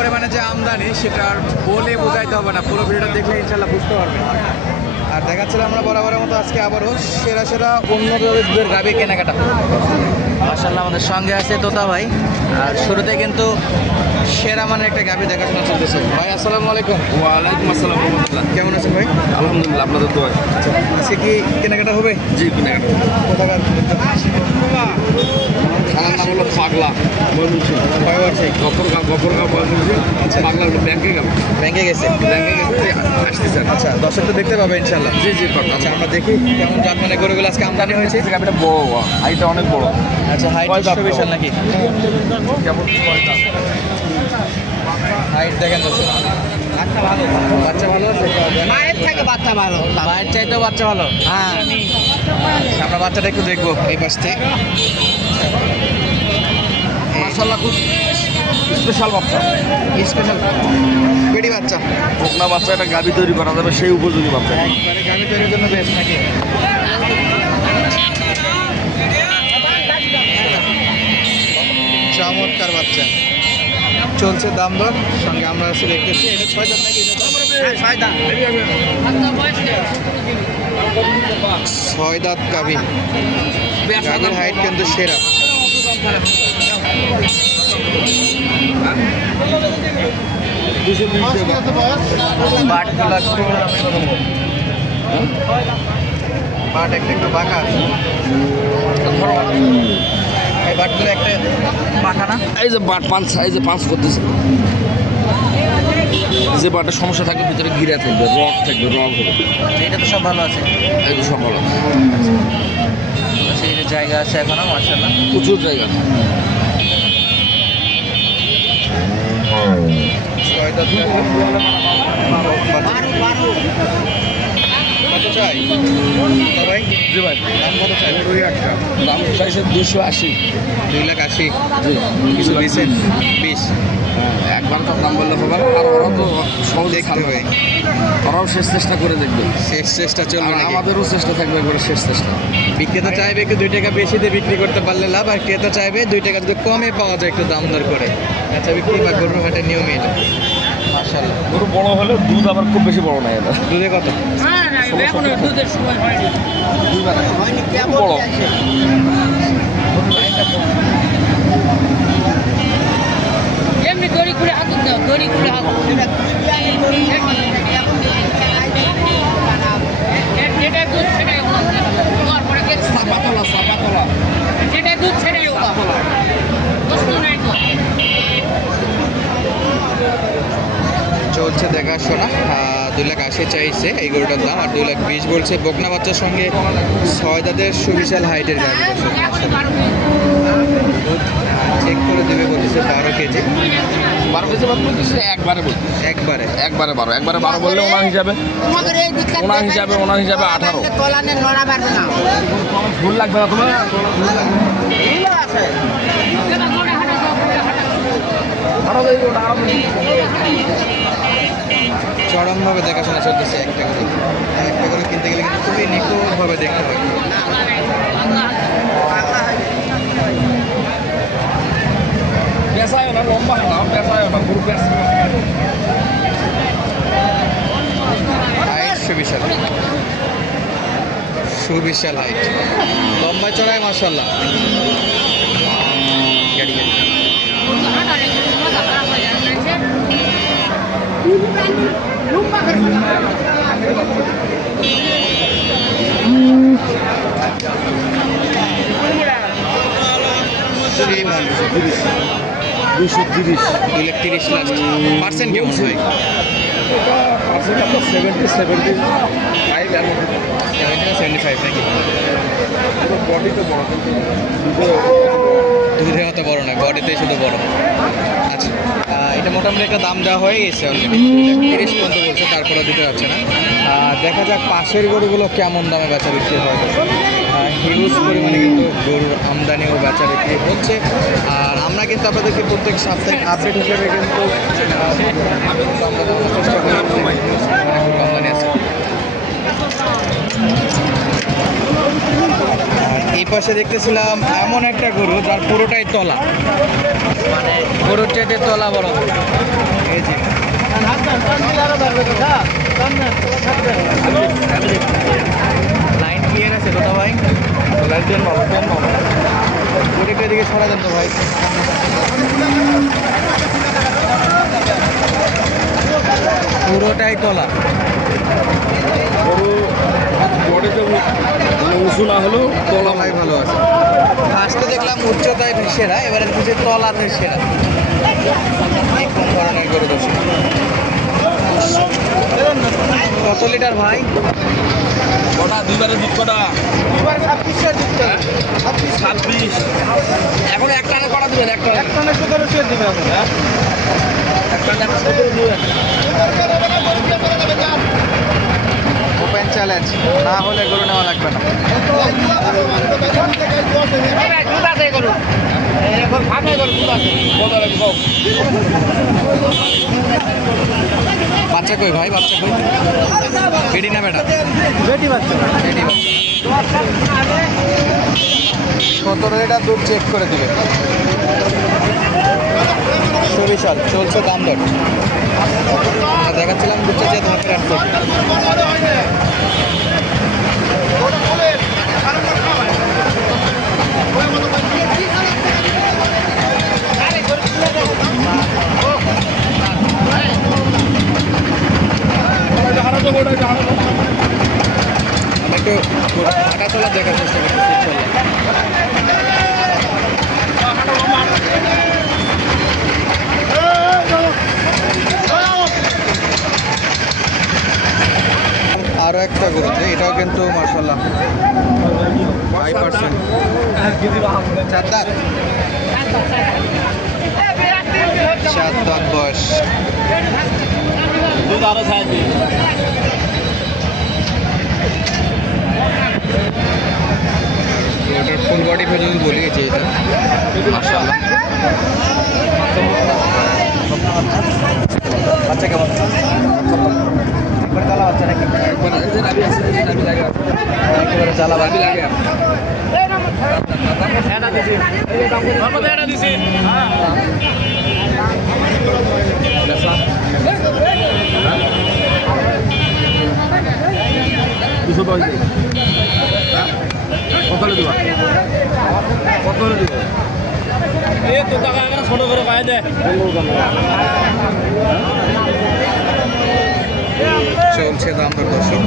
পরিমাণে যে আমদানি সেটা আর বলে বোঝাইতে হবে না, পুরো ভিডিওটা দেখলে ইনশাল্লাহ বুঝতে পারবেন। আর দেখাচ্ছিলাম আমরা বরাবরের মতো আজকে আবারও সেরা সেরা অন্যভাবে দুধের গাভী কেনাকাটা। মাশাআল্লাহ আমাদের সঙ্গে আছে তোতা ভাই। আর শুরুতে কিন্তু সেরা মানের একটা গাভী দেখাশোনা চলতেছে। ভাই আসসালামু আলাইকুম। ওয়ালাইকুম আসসালাম রহমতুল্লাহ। কেমন আছেন ভাই? আলহামদুলিল্লাহ, আপনাদের দোয়া। আজকে কি কেনাকাটা হবে? জি, কেনাকাটা। কোথাকার? থানার নাম হলো পাগলা ময়মনসিংহ। গফরগাঁও ময়মনসিংহ। আচ্ছা। পাগলা ব্যাংকে গেল, ব্যাংকে গেছে। ব্যাংকে গেছে আসতেছেন। আচ্ছা, দর্শক তো দেখতে পাবে ইনশাল্লাহ। জি জি, আচ্ছা, আমরা দেখি কেমন জাতমানের গরুগুলো আজকে আমদানি হয়েছে। গাড়িটা বড়, হাইটটা অনেক বড়। আচ্ছা, হাইট কয়টা? বিশাল নাকি? কেমন কয়টা? হাইট দেখেন দর্শক। বাচ্চা ভালো আছে? মায়ের থেকে বাচ্চা ভালো। মায়ের চাইতেও বাচ্চা ভালো। হ্যাঁ, আমরা বাচ্চাটা একটু দেখবো এই পাশ থেকে। মাশাআল্লাহ, খুব স্পেশাল বাচ্চা, স্পেশাল পেডি বাচ্চা। বকনা বাচ্চা, একটা গাভী তৈরি করা যাবে সেই উপযোগী বাচ্চা। একবারে গাভী তৈরির জন্য বেস্ট নাকি? চমৎকার বাচ্চা। চলছে দাম দর, সঙ্গে আমরা আছি দেখতেছি। এটা 6 দাঁত নাকি? 6 দাঁত গাভী। গাভীর হাইট কিন্তু সেরা। বাট একটু বাঁকা আছে। এই বাটগুলো একটা বাঁকা না? এই যে বাট পাঁচ, এই যে পাঁচ করতেছে, যে বাটের সমস্যা থাকবে ভিতরে ঘিরা থাকবে, রক থাকবে, রক হবে। এটা তো সব ভালো আছে। এই তো সকাল সেই জায়গা আছে এখনো মাশাআল্লাহ। প্রচুর জায়গা। 6 দাঁত গাভী। কত চাই ভাই? জি ভাই, দাম কত চাই? দাম চাইছে 280। 2,80,000। কিছু দিয়েছেন? 20। একবার তো দাম বললে হবে না, আর ওরা তো সহজে দেখতে ছাড়বে হবে। না। ওরাও শেষ চেষ্টা করে দেখবে, শেষ চেষ্টা চলবে আর নাকি? আমাদেরও চেষ্টা থাকবে একবারে শেষ চেষ্টা। বিক্রেতা চাইবে একটু 2 টাকা বেশি দিয়ে বিক্রি করতে পারলে লাভ, আর ক্রেতা চাইবে 2 টাকা যদি কমে পাওয়া যায় একটু দাম দর করে। আচ্ছা, বিক্রি বা গরুর হাটের নিয়মই এটা। মাশাআল্লাহ। গরু বড় হলে দুধ আবার খুব বেশি বড় না, এটা দুধে কত? এখন দুধের সময় হয়নি। খুব বড়। এমনি দড়ি খুলে হাত দাও, দড়ি খুলে হাত। যেটা দুধ সেটাই তোমার পরে পাতলা পাতলা। যেটা দুধ সেটাই বস্তু নাই তো। চলছে দেখাশোনা। 2,80,000 চাইছে এই গরুটার দাম, আর 2,20,000 বলছে। বকনা বাচ্চার সঙ্গে 6 দাঁতের সুবিশাল হাইটের গাভী। চেক করে দেবে বলছে 12 কেজি। 12 কেজি বাদ বলতেছে, একবারে বলতে একবারে একবারে 12 বললে ওনার হিসাবে, তোমাদের এই দুধ ওনার হিসাবে 18। তলানে নড়া পারবে না। ভুল লাগবে না তোমার। চরমভাবে দেখাশোনা চলতেছে একটা করে। একটা করে কিনতে গেলে কিন্তু খুবই নিখুঁতভাবে দেখতে হয়। পেশায় না, লম্বা না, পেশায় না, গরু পেশা। হাইট সুবিশাল, সুবিশাল হাইট, লম্বা চড়ায় মাশাআল্লাহ। গাড়ি গাড়ি সেই মাল 230। 2,30,000 লাস্ট। পার্সেন্ট কেমন হয়? পার্সেন্ট আপনার 70-75 75 নাকি? বডি তো বড়, কিন্তু দুধের মতো বড় নয়, বডিতেই শুধু বড়। আচ্ছা, এটা মোটামুটি একটা দাম দেওয়া হয়ে গেছে অলরেডি। 30 পর্যন্ত বলছে, তারপরে দিতে যাচ্ছে না। দেখা যাক পাশের গরুগুলো কেমন দামে বেচা বিক্রি হয়। হিউজ পরিমাণে কিন্তু গরুর আমদানি ও বেচা বিক্রি হচ্ছে। আর আমরা কিন্তু আপনাদেরকে প্রত্যেক সাপ্তাহিক আপডেট হিসেবে কিন্তু আমরা জানানোর চেষ্টা করি আমদানি আছে। এই পাশে দেখতেছিলাম এমন একটা গরু যার পুরোটাই তলা, মানে গরুর চেটে তলা বড়। এই যে লাইন ক্লিয়ার আছে কোথা ভাই? লাইন টেন পাবো ওটা এদিকে সরা দেন তো ভাই। পুরোটাই তলা। গরু বডিতে উঁচু না হলেও তলা তলায় ভালো আছে। ফার্স্টে দেখলাম উচ্চতায় সেরা, এবারে কিছু তলাতে সেরা। এই কোন ধরনের গরু দর্শক? কত লিটার ভাই? কটা দুইবারে দুধ কটা 26 এখন এক টানে কটা দিবেন? এক টানে এক টানে 17 দিবেন। ওপেন চ্যালেঞ্জ, না হলে গরু নেওয়া লাগবে না। দুধ আছে গরু এখন খাবে গরু দুধ আছে কত লাগবে সব? বাচ্চা কই ভাই? বাচ্চা কই? বেডি না বেটা? বেডি বাচ্চা। 17 লিটার দুধ চেক করে দিবে। সরিষাল চলছে দাম দর। আমরা দেখাচ্ছিলাম দুধটা যে ধাপের আট করবে। আমি একটু হাঁটা চলার দেখার চেষ্টা করতেছি। আরও একটা গরুতে, এটাও কিন্তু মার্শাল্লাহ 5%। চার দাঁত, 7 দাঁত বয়স। দুধ আরো ছাড়বে। এটার ফুল বডি যদি বলি যে এটা মাশাআল্লাহ। বাচ্চা কেমন? একবার চালা বাচ্চা নাকি? একেবারে চালা বাচ্চা লাগে। দুশো দশ দিন কত দিবা? কত দিব? এই তো টাকা এখন ছোট করে পাই দেয়। চলছে দাম দর দর্শক।